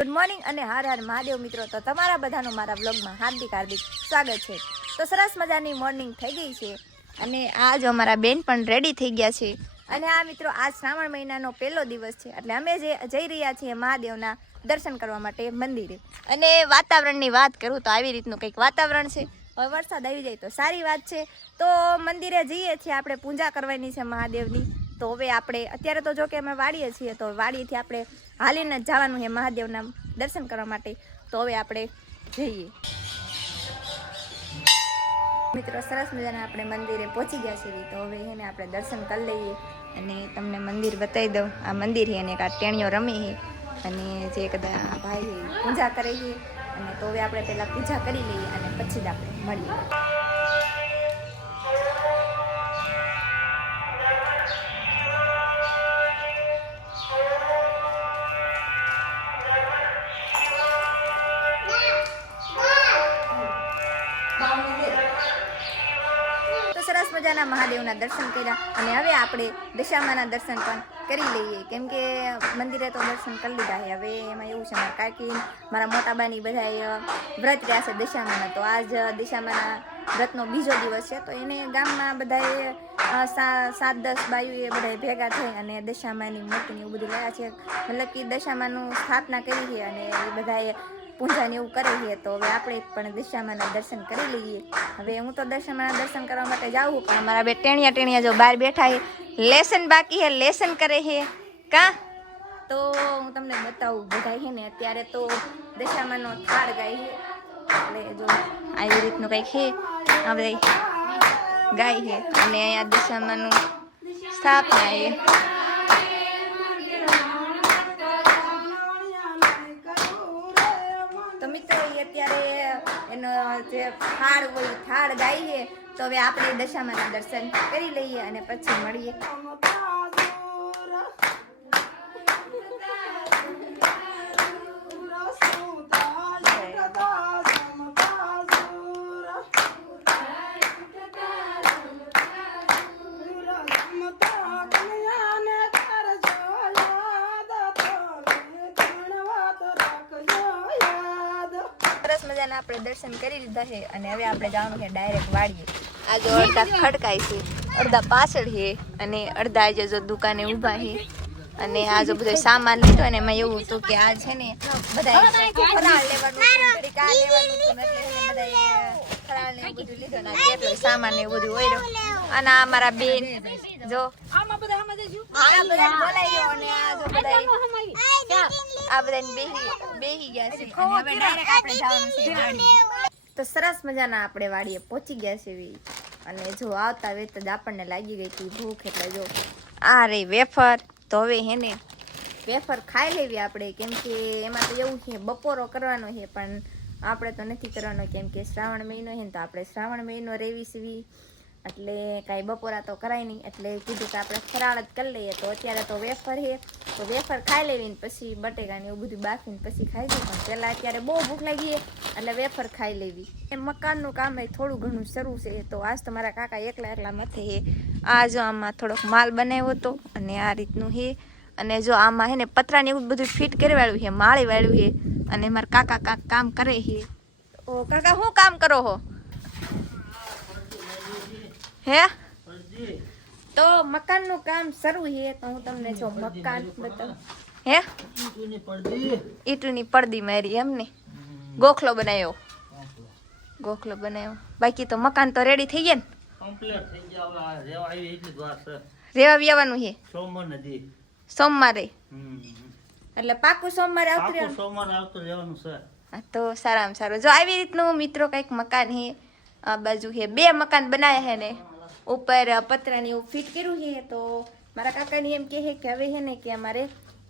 Good morning અને હર હર મહાદેવ મિત્રો. તો તમારા બધાનું મારા બ્લોગમાં હાર્દિક સ્વાગત છે. તો સરસ મજાની મોર્નિંગ થઈ ગઈ છે અને આજ અમારા બેન પણ રેડી થઈ ગયા છે. અને આ મિત્રો આજ શ્રાવણ મહિનાનો પહેલો દિવસ છે એટલે અમે જઈ રહ્યા છીએ મહાદેવના દર્શન કરવા માટે મંદિરે. અને વાતાવરણની વાત કરું તો આવી રીતનું કંઈક વાતાવરણ છે. હવે વરસાદ આવી જાય તો સારી વાત છે. તો મંદિરે જઈએ છીએ, આપણે પૂજા કરવાની છે મહાદેવની. તો હવે આપણે અત્યારે તો જો કે અમે વાડીએ છીએ, તો વાડીએથી આપણે હાલીને જ જવાનું છે મહાદેવના દર્શન કરવા માટે. તો હવે આપણે જઈએ મિત્રો. સરસ મજાના આપણે મંદિરે પહોંચી ગયા છીએ. તો હવે એને આપણે દર્શન કરી લઈએ અને તમને મંદિર બતાવી દઉં. આ મંદિર છે અને એક આ ટેણીઓ રમે છે અને જે કદાચ ભાઈ પૂજા કરે છે. અને તો હવે આપણે પહેલાં પૂજા કરી લઈએ અને પછી જ આપણે મળીએ. સરસ મજાના મહાદેવના દર્શન કર્યા અને હવે આપણે દશામાના દર્શન પણ કરી લઈએ, કેમ કે મંદિરે તો દર્શન કરી લીધા છે. હવે એમાં એવું છે, મારા કાકી મારા મોટાબાની બધા વ્રત રહ્યા છે દશામાના. તો આજ દશામાના વ્રતનો બીજો દિવસ છે. તો એને ગામમાં બધાએ 7-10 બાયુએ બધા ભેગા થઈ અને દશામાની મૂર્તિને એવું બધું લાવ્યા છે. મતલબ કે દશામાનું સ્થાપના કરી છે અને એ બધાએ પૂજાને એવું કરે છે. તો હવે આપણે પણ દશામાના દર્શન કરી લઈએ. હવે હું તો દશામાના દર્શન કરવા માટે જાઉં, પણ અમારા બે ટેણિયા જો બહાર બેઠા છે, લેસન બાકી છે, લેસન કરે છે કા. તો હું તમને બતાવું. બધા છે ને અત્યારે તો દશામાનો થાળ ગાય છે. એટલે જો આવી રીતનું કંઈક છે, આ બધા ગાય છે અને અહીંયા દશામાનું સ્થાપના છે. અત્યારે એનો જે થાળ હોય, થાળ ગાઈએ. તો હવે આપણે દશામાના દર્શન કરી લઈએ અને પછી મળીએ. સરસ મજાના આપણે દર્શન કરી લીધા છે અને હવે આપણે જવાનું છે ડાયરેક્ટ વાડીએ. આ જો અડધા ખડકાય છે, અડધા પાછળ છે અને અડધા આજે જો દુકાને ઊભા છે. અને આ જો બધો સામાન લીધો ને એમાં એવું હતું કે આ છે ને બધા ફરાળ લેવાનું હતું, કા લેવાનું હતું, એટલે બધા ફરાળ ને બધું લીધો ને કેટલો સામાન ને બધું હોય. અને આ મારા બેન જો આમાં બધા બોલાઈ ગયો અને આ જો બધા આ બધા બેહી ગયા છે. હવે ડાયરેક્ટ આપણે જવાનું છે વાડીએ. તો સરસ મજાના આપણે વાડીએ પહોંચી ગયા છે અને જો આવતા વેત જ આપણને લાગી ગઈ હતી ભૂખ. એટલે જો આ રહી વેફર. તો હવે હે ને વેફર ખાઈ લેવી આપણે, કેમ કે એમાં તો એવું છે બપોરો કરવાનો છે, પણ આપણે તો નથી કરવાનો કેમ કે શ્રાવણ મહિનો છે ને. તો આપણે શ્રાવણ મહિનો રેવી સીવી એટલે કાંઈ બપોરા તો કરાય નહીં. એટલે કીધું કે આપણે ફરાળ જ કરી લઈએ. તો અત્યારે તો વેફર છે, તો વેફર ખાઈ લેવી ને પછી બટેકાને એવું બધું બાફીને પછી ખાઈ દઈએ. પણ પહેલાં અત્યારે બહુ ભૂખ લાગી એટલે વેફર ખાઈ લેવી. એ મકાનનું કામ એ થોડું ઘણું શરૂ છે. તો આજ તો મારા કાકા એકલા મથે છે. આ જો આમાં થોડોક માલ બનાવ્યો હતો અને આ રીતનું છે. અને જો આમાં છે ને પતરાને એવું બધું ફિટ કરી વાળ્યું છે, માળી વાળ્યું છે. અને મારા કાકા કાંક કામ કરે છે. ઓ કાકા શું કામ કરો છો? હે તો મકાનનું કામ શરૂ છે. તો હું તમને જો મકાન બતાવું. હે ઈંટની પડદી મારી એમને ગોખલો બનાવ્યો. બાકી તો મકાન તો રેડી થઈ ગયા ને, કમ્પ્લીટ થઈ ગયા. રેવા આવવાનું છે સોમવારે. એટલે પાકું સોમવારે આવતું રહેવાનું છે. તો સારામાં સારું. જો આવી રીતનું મિત્રો કંઈક મકાન છે. આ બાજુ છે 2 મકાન બનાવ્યા છે ને ઉપર પતરાની એવું ફિટ કર્યું છે. તો મારા કાકાની એમ કહે કે હવે છે ને કે અમારે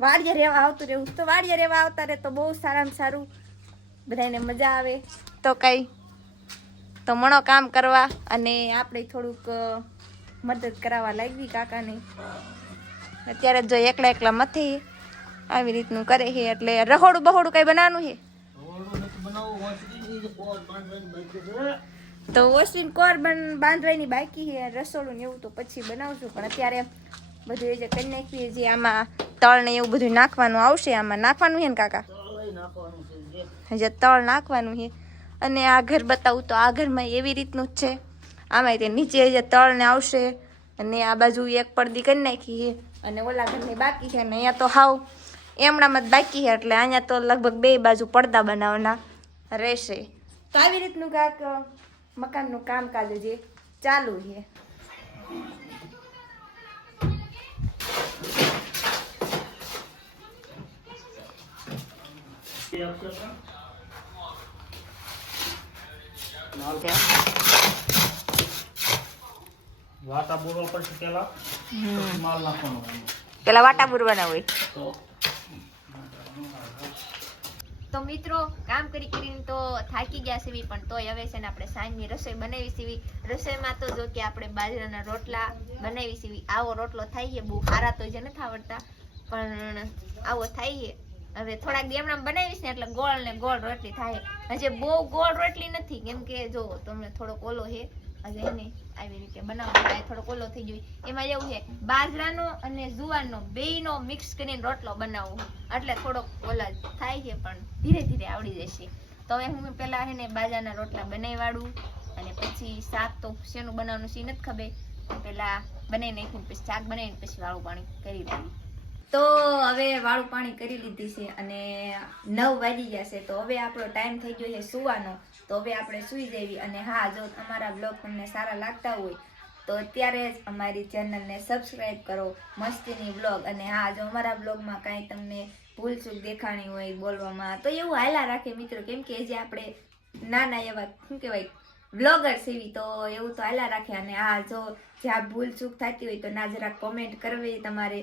વાડીએ રહેવા આવતું રહેવું. તો વાડીએ રહેવા આવતા રહે તો બહુ સારામાં સારું, બધાને મજા આવે. તો કંઈ તો મણો કામ કરવા અને આપણે થોડુંક મદદ કરાવવા લાગવી કાકાને. અત્યારે જો એકલા મથી આવી રીતનું કરે છે. એટલે રહોડું બહોડું કંઈ બનાવવાનું છે તો ઓસ્ટિન કોર બાંધવાની બાકી છે. રસોડું ને એવું તો પછી બનાવશું, પણ અત્યારે બધું એ જે કરી નાખીએ. જે આમાં તળ ને એવું બધું નાખવાનું આવશે. આમાં નાખવાનું છે ને કાકા? હજી તળ નાખવાનું છે. અને આ ઘર બતાવું તો આ ઘરમાં એવી રીતનું જ છે. આમાં તે નીચે જે તળ ને આવશે અને આ બાજુ એક પડદી કરી નાખી છે અને ઓલા ઘરની બાકી છે. અને અહીંયા તો હાવ એમણામાં જ બાકી છે એટલે અહીંયા તો લગભગ 2 બાજુ પડદા બનાવવાના રહેશે. તો આવી રીતનું કાંક મકાનનું કામકાજ જે ચાલુ છે. પેલા વાટા પૂરવાના હોય. તો મિત્રો કામ કરીને તો થાકી ગયા છે પણ તોય હવે છે ને આપણે સાંજની રસોઈ બનાવી સીવી. રસોઈમાં તો જો કે આપણે બાજરાના રોટલા બનાવી સીવી. આવો રોટલો થાય છે, બહુ સારા તો જ નથી આવડતા પણ આવો થાય છે. હવે થોડાક દેમણામાં બનાવીશ ને એટલે ગોળ ને ગોળ રોટલી થાય. હજી બહુ ગોળ રોટલી નથી કેમ કે જો તમને થોડોક ઓલો છે હજી એને આવી રીતે બનાવવાનો થોડોક ઓલો થઈ ગયો. એમાં એવું છે બાજરાનો અને જુવારનો બેયનો મિક્સ કરીને રોટલો બનાવવો એટલે થોડોક ઓલા થાય છે પણ ધીરે ધીરે આવડી જશે. તો હવે હું પેલા છે ને બાજરાના રોટલા બનાવી વાળું અને પછી શાક તો શેનું બનાવવાનું છે નથી ખબર. પેલા બનાવી નાખ્યું પછી શાક બનાવીને પછી વાળું પાણી કરી દઉં. તો હવે વાળું પાણી કરી લીધી છે અને 9 વાગી ગયા છે. તો હવે આપણો ટાઈમ થઈ ગયો છે સુવાનો. તો હવે આપણે સૂઈ જઈએ. અને હા, જો અમારા બ્લોગ તમને સારા લાગતા હોય તો અત્યારે જ અમારી ચેનલને સબસ્ક્રાઈબ કરો, મસ્તીની બ્લોગ. અને હા, જો અમારા બ્લોગમાં કાંઈ તમને ભૂલચૂક દેખાણી હોય બોલવામાં તો એવું હાલા રાખે મિત્રો, કેમ કે જે આપણે નાના એવા શું કહેવાય બ્લોગર્સ એવી તો એવું તો હાલા રાખે. અને હા, જો જ્યાં ભૂલચૂક થતી હોય તો ના જરા કોમેન્ટ કરવી તમારે,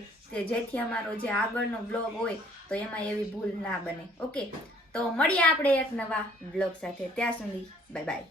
જેથી અમારો જે આગળનો બ્લોગ હોય તો એમાં એવી ભૂલ ના બને. ઓકે, તો મળીએ આપણે એક નવા બ્લોગ સાથે. ત્યાં સુધી બાય બાય.